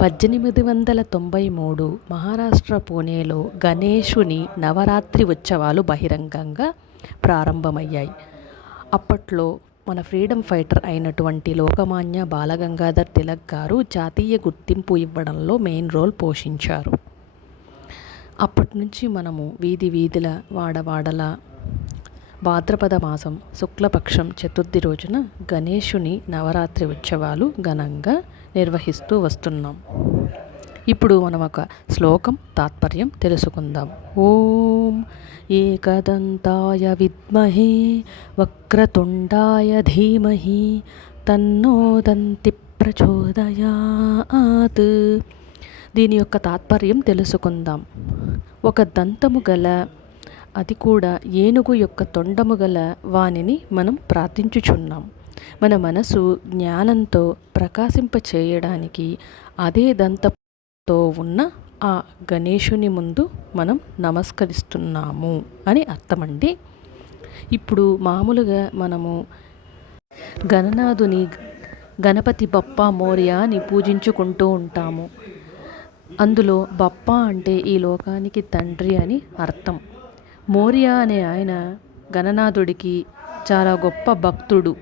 1893 మహారాష్ట్ర పూణేలో గణేశుని నవరాత్రి ఉత్సవాలు బహిరంగంగా ప్రారంభమయ్యాయి. అప్పట్లో మన ఫ్రీడమ్ ఫైటర్ అయినటువంటి లోకమాన్య బాలగంగాధర్ తిలక్ గారు జాతీయ గుర్తింపు ఇవ్వడంలో మెయిన్ రోల్ పోషించారు. అప్పటి నుంచి మనము వీధి వీధుల వాడవాడల భాద్రపద మాసం శుక్లపక్షం చతుర్థి రోజున గణేశుని నవరాత్రి ఉత్సవాలు ఘనంగా నిర్వహిస్తూ వస్తున్నాం. ఇప్పుడు మనం ఒక శ్లోకం తాత్పర్యం తెలుసుకుందాం. ఓం ఏకదంతాయ విద్మహే వక్రతుండాయ ధీమహి తన్నో దంతి ప్రచోదయాత్. దీని యొక్క తాత్పర్యం తెలుసుకుందాం. ఒక దంతము గల, అది కూడా ఏనుగు యొక్క తొండము గల వానిని మనం ప్రార్థించుచున్నాం. మన మనసు జ్ఞానంతో ప్రకాశింపచేయడానికి అదే దంతంతో ఉన్న ఆ గణేశుని ముందు మనం నమస్కరిస్తున్నాము అని అర్థమండి. ఇప్పుడు మామూలుగా మనము గణనాథుని గణపతి బప్పా మోరియా అని పూజించుకుంటూ ఉంటాము. అందులో బప్పా అంటే ఈ లోకానికి తండ్రి అని అర్థం. మోరియా అనే ఆయన గణనాథుడికి చాలా గొప్ప భక్తుడు.